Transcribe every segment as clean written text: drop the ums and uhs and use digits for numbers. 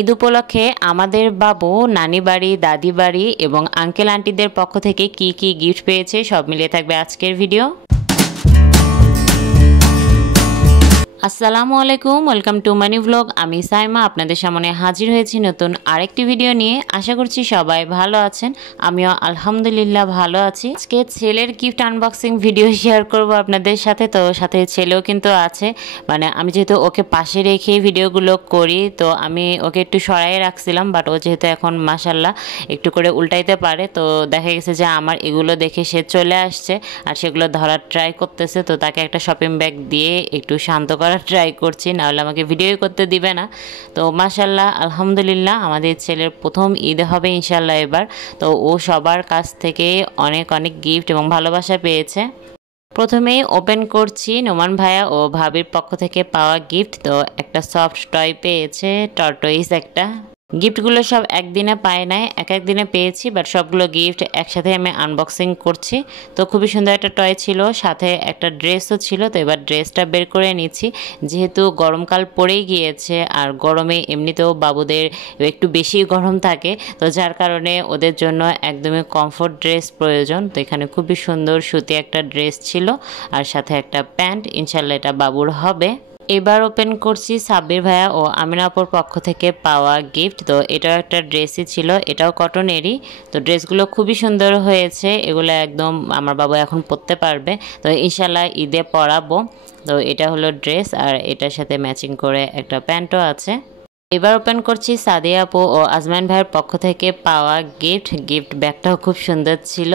ঈদ উপলক্ষে আমাদের বাবু নানি বাড়ি, দাদি বাড়ি এবং আঙ্কেল আন্টিদের পক্ষ থেকে কি কি গিফট পেয়েছে সব মিলিয়ে থাকবে আজকের ভিডিও। আসসালামু আলাইকুম, ওয়েলকাম টু মানি ভ্লগ। আমি সাইমা আপনাদের সামনে হাজির হয়েছি নতুন আরেকটি ভিডিও নিয়ে। আশা করছি সবাই ভালো আছেন, আমিও আলহামদুলিল্লাহ ভালো আছি। আজকে ছেলের গিফট আনবক্সিং ভিডিও শেয়ার করব আপনাদের সাথে। তো সাথে ছেলেও কিন্তু আছে, মানে আমি যেহেতু ওকে পাশে রেখে ভিডিওগুলো করি তো আমি ওকে একটু সরাই রাখছিলাম, বাট ও যেহেতু এখন মাশাল্লাহ একটু করে উল্টাইতে পারে, তো দেখা গেছে যে আমার এগুলো দেখে সে চলে আসছে আর সেগুলো ধরার ট্রাই করতেছে। তো তাকে একটা শপিং ব্যাগ দিয়ে একটু শান্ত করার ট্রাই করছি, নাহলে আমাকে ভিডিও করতে দিবে না। তো মাশাল্লাহ আলহামদুলিল্লাহ আমাদের ছেলের প্রথম ঈদ হবে ইনশাল্লাহ এবার। তো ও সবার কাছ থেকে অনেক অনেক গিফট এবং ভালোবাসা পেয়েছে। প্রথমেই ওপেন করছি নোমান ভাইয়া ও ভাবির পক্ষ থেকে পাওয়া গিফট। তো একটা সফট টয় পেয়েছে, টর্টয়েস একটা। গিফটগুলো সব একদিনে পায় নাই, এক এক দিনে পেয়েছি, বাট সবগুলো গিফট একসাথে আমি আনবক্সিং করছি। তো খুবই সুন্দর একটা টয় ছিল, সাথে একটা ড্রেসও ছিল। তো এবার ড্রেসটা বের করে নিচ্ছি, যেহেতু গরমকাল পড়েই গিয়েছে আর গরমে এমনিতেও বাবুদের একটু বেশি গরম থাকে, তো যার কারণে ওদের জন্য একদমই কমফোর্ট ড্রেস প্রয়োজন। তো এখানে খুবই সুন্দর সুতি একটা ড্রেস ছিল আর সাথে একটা প্যান্ট, ইনশাল্লাহ এটা বাবুর হবে। এবার ওপেন করছি সাব্বির ভাইয়া ও আমিনা আপুর পক্ষ থেকে পাওয়া গিফট। তো এটাও একটা ড্রেসই ছিল, এটাও কটনেরই। তো ড্রেসগুলো খুবই সুন্দর হয়েছে, এগুলো একদম আমার বাবু এখন পরতে পারবে। তো ইনশাল্লাহ ঈদে পরাবো। তো এটা হলো ড্রেস আর এটার সাথে ম্যাচিং করে একটা প্যান্টও আছে। এবার ওপেন করছি সাদিয়া আপু ও আজমান ভাইয়ের পক্ষ থেকে পাওয়া গিফট ব্যাগটাও খুব সুন্দর ছিল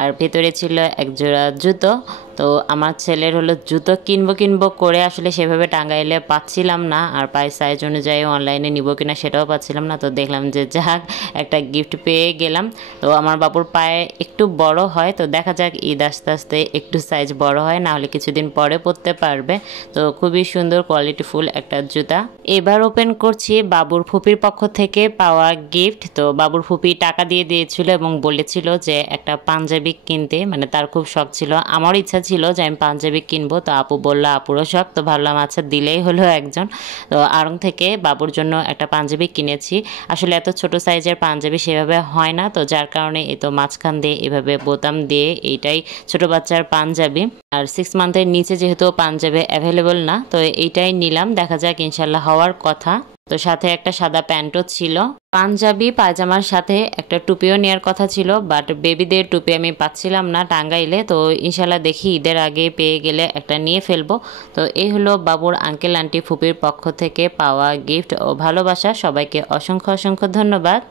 আর ভেতরে ছিল একজোড়া জুতো। তো আমার ছেলের হলো জুতো কিনবো করে আসলে সেভাবে টাঙ্গাইলে পাচ্ছিলাম না, আর পায়ের সাইজ অনুযায়ী অনলাইনে নিব কিনা সেটাও পাচ্ছিলাম না। তো দেখলাম যে যাক একটা গিফট পেয়ে গেলাম। তো আমার বাবুর পায়ে একটু বড় হয়, তো দেখা যাক ঈদ আস্তে আস্তে একটু সাইজ বড় হয়, না হলে কিছুদিন পরে পরতে পারবে। তো খুবই সুন্দর কোয়ালিটিফুল একটা জুতা। এবার ওপেন করছি বাবুর ফুপির পক্ষ থেকে পাওয়া গিফট। তো বাবুর ফুপি টাকা দিয়ে দিয়েছিল এবং বলেছিল যে একটা পাঞ্জাবি কিনতে, মানে তার খুব শখ ছিল, আমার ইচ্ছা ছিল যে আমি পাঞ্জাবি কিনবো। তো আপু বললো আপুরও শখ, তো ভাবলাম আচ্ছা দিলেই হলো একজন। তো আড়ং থেকে বাবুর জন্য একটা পাঞ্জাবি কিনেছি। আসলে এত ছোট সাইজের পাঞ্জাবি সেভাবে হয় না, তো যার কারণে এই তো মাঝখান দিয়ে এভাবে বোতাম দিয়ে, এইটাই ছোট বাচ্চার পাঞ্জাবি। আর 6 মান্থের নিচে যেহেতু পাঞ্জাবি অ্যাভেলেবল না, তো এইটাই নিলাম, দেখা যাক ইনশাল্লাহ হওয়ার কথা। তো সাথে একটা সাদা প্যান্টও ছিল। পাঞ্জাবি পায়জামার সাথে একটা টুপিও নেওয়ার কথা ছিল, বাট বেবিদের টুপি আমি পাচ্ছিলাম না টাঙ্গাইলে। তো ইনশাল্লাহ দেখি ঈদের আগে পেয়ে গেলে একটা নিয়ে ফেলবো। তো এই হলো বাবুর আঙ্কেল আন্টি ফুপির পক্ষ থেকে পাওয়া গিফট ও ভালোবাসা। সবাইকে অসংখ্য অসংখ্য ধন্যবাদ।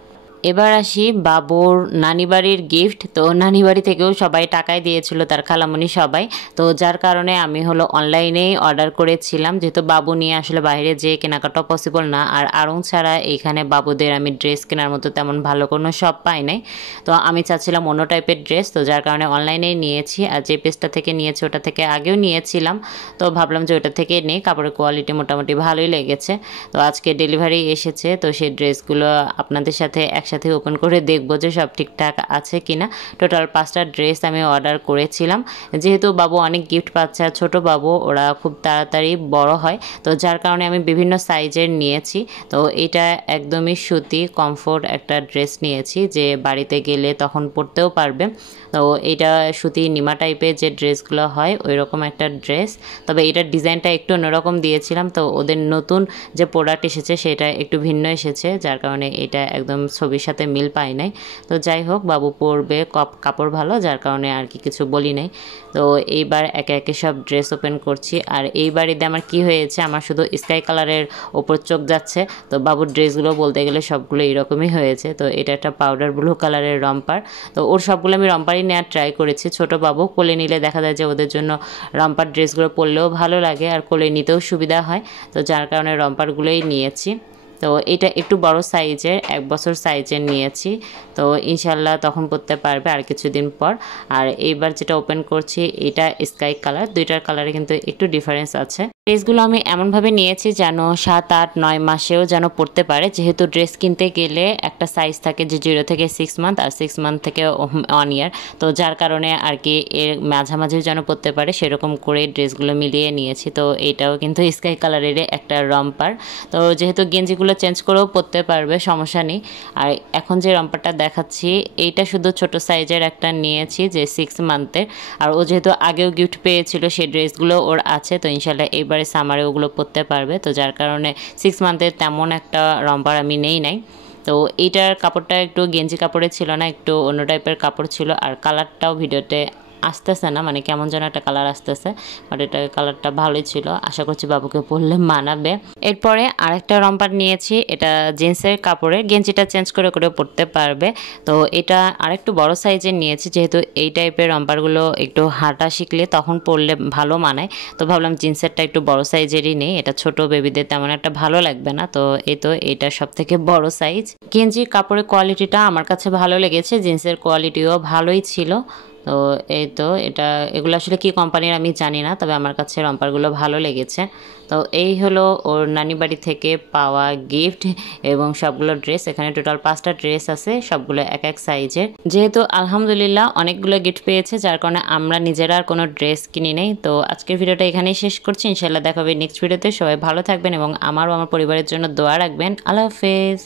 এবার আসি বাবুর নানি বাড়ির গিফট। তো নানি বাড়ি থেকেও সবাই টাকায় দিয়েছিল, তার খালামণি সবাই। তো যার কারণে আমি হলো অনলাইনেই অর্ডার করেছিলাম, যেহেতু বাবু নিয়ে আসলে বাইরে যেয়ে কেনাকাটা পসিবল না। আর আড়ং ছাড়া এইখানে বাবুদের আমি ড্রেস কেনার মতো তেমন ভালো কোনো শপ পাই নাই। তো আমি চাচ্ছিলাম অন্য টাইপের ড্রেস, তো যার কারণে অনলাইনেই নিয়েছি। আর যে পেজটা থেকে নিয়েছি ওটা থেকে আগেও নিয়েছিলাম, তো ভাবলাম যে ওটা থেকে নেই, কাপড়ের কোয়ালিটি মোটামুটি ভালোই লেগেছে। তো আজকে ডেলিভারি এসেছে, তো সেই ড্রেসগুলো আপনাদের সাথে একসাথে ওপেন করে দেখবো যে সব ঠিকঠাক আছে কিনা। টোটাল 5টা ড্রেস আমি অর্ডার করেছিলাম, যেহেতু বাবু অনেক গিফট পাচ্ছে আর ছোটো বাবু ওরা খুব তাড়াতাড়ি বড় হয়, তো যার কারণে আমি বিভিন্ন সাইজের নিয়েছি। তো এটা একদমই সুতি কমফোর্ট একটা ড্রেস নিয়েছি, যে বাড়িতে গেলে তখন পরতেও পারবে। তো এটা সুতি নিমা টাইপের যে ড্রেসগুলো হয় ওই রকম একটা ড্রেস, তবে এটার ডিজাইনটা একটু অন্যরকম দিয়েছিলাম। তো ওদের নতুন যে প্রোডাক্ট এসেছে সেটা একটু ভিন্ন এসেছে, যার কারণে এটা একদম ছবির সাথে মিল পাই নাই। তো যাই হোক, বাবু পরবে, কাপড় ভালো, যার কারণে আর কি কিছু বলি নাই। তো এইবার একে একে সব ড্রেস ওপেন করছি। আর এইবার ঈদে আমার কি হয়েছে, আমার শুধু স্কাই কালারের ওপর চোখ যাচ্ছে। তো বাবুর ড্রেসগুলো বলতে গেলে সবগুলো এরকমই হয়েছে। তো এটা একটা পাউডার ব্লু কালারের রম্পার। তো ওর সবগুলো আমি রম্পারই নেওয়ার ট্রাই করেছি। ছোটো বাবু কোলে নিলে দেখা যায় যে ওদের জন্য রম্পার ড্রেসগুলো পরলেও ভালো লাগে আর কোলে নিতেও সুবিধা হয়, তো যার কারণে রম্পারগুলোই নিয়েছি। তো এটা একটু বড় সাইজের, 1 বছর সাইজের নিয়েছি। তো ইনশাল্লাহ তখন পরতে পারবে আর কিছুদিন পর। আর এইবার যেটা ওপেন করছি এটা স্কাই কালার, দুইটার কালারে কিন্তু একটু ডিফারেন্স আছে। ড্রেসগুলো আমি এমনভাবে নিয়েছি যেন 7, 8, 9 মাসেও যেন পড়তে পারে, যেহেতু ড্রেস কিনতে গেলে একটা সাইজ থাকে যে 0 থেকে 6 মান্থ আর 6 মান্থ থেকে 1 ইয়ার, তো যার কারণে আর কি এর মাঝামাঝিও যেন পড়তে পারে সেরকম করে ড্রেসগুলো মিলিয়ে নিয়েছি। তো এইটাও কিন্তু স্কাই কালারের একটা রম্পার, তো যেহেতু গেঞ্জিগুলো চেঞ্জ করেও পরতে পারবে, সমস্যা নেই। আর এখন যে রম্পারটা দেখাচ্ছি এইটা শুধু ছোট সাইজের একটা নিয়েছি যে 6 মান্থের, আর ও যেহেতু আগেও গিফট পেয়েছিল সেই ড্রেসগুলো ওর আছে, তো ইনশাল্লাহ এইবারে সামারে ওগুলো পরতে পারবে। তো যার কারণে 6 মান্থের তেমন একটা রম্পার আমি নেই নাই। তো এইটার কাপড়টা একটু গেঞ্জি কাপড়ে ছিল না, একটু অন্য টাইপের কাপড় ছিল, আর কালারটাও ভিডিওতে আসতেছে না, মানে কেমন যেন একটা কালার আসতেছে, বাট এটা কালারটা ভালোই ছিল। আশা করছি বাবুকে পরলে মানাবে। এরপরে আরেকটা রম্পার নিয়েছি, এটা জিন্সের কাপড়ের, গেঞ্জিটা চেঞ্জ করে করে পরতে পারবে। তো এটা আরেকটু বড় সাইজের নিয়েছি, যেহেতু এই টাইপের রম্পারগুলো একটু হাঁটা শিখলে তখন পরলে ভালো মানায়। তো ভাবলাম জিন্সেরটা একটু বড় সাইজেরই নেই, এটা ছোট বেবিদের তেমন একটা ভালো লাগবে না। তো এটা সব থেকে বড় সাইজ। গেঞ্জির কাপড়ের কোয়ালিটিটা আমার কাছে ভালো লেগেছে, জিন্সের কোয়ালিটিও ভালোই ছিল। তো এগুলো আসলে কি কোম্পানির আমি জানি না, তবে আমার কাছে রম্পারগুলো ভালো লেগেছে। তো এই হলো ওর নানি বাড়ি থেকে পাওয়া গিফট এবং সবগুলো ড্রেস। এখানে টোটাল 5টা ড্রেস আছে, সবগুলো এক এক সাইজের। যেহেতু আলহামদুলিল্লাহ অনেকগুলো গিফট পেয়েছে, যার কারণে আমরা নিজেরা আর কোনো ড্রেস কিনি নেই। তো আজকের ভিডিওটা এখানেই শেষ করছি, ইনশাল্লাহ দেখা হবে নেক্সট ভিডিওতে। সবাই ভালো থাকবেন এবং আমারও আমার পরিবারের জন্য দোয়া রাখবেন। আল্লাহ হাফেজ।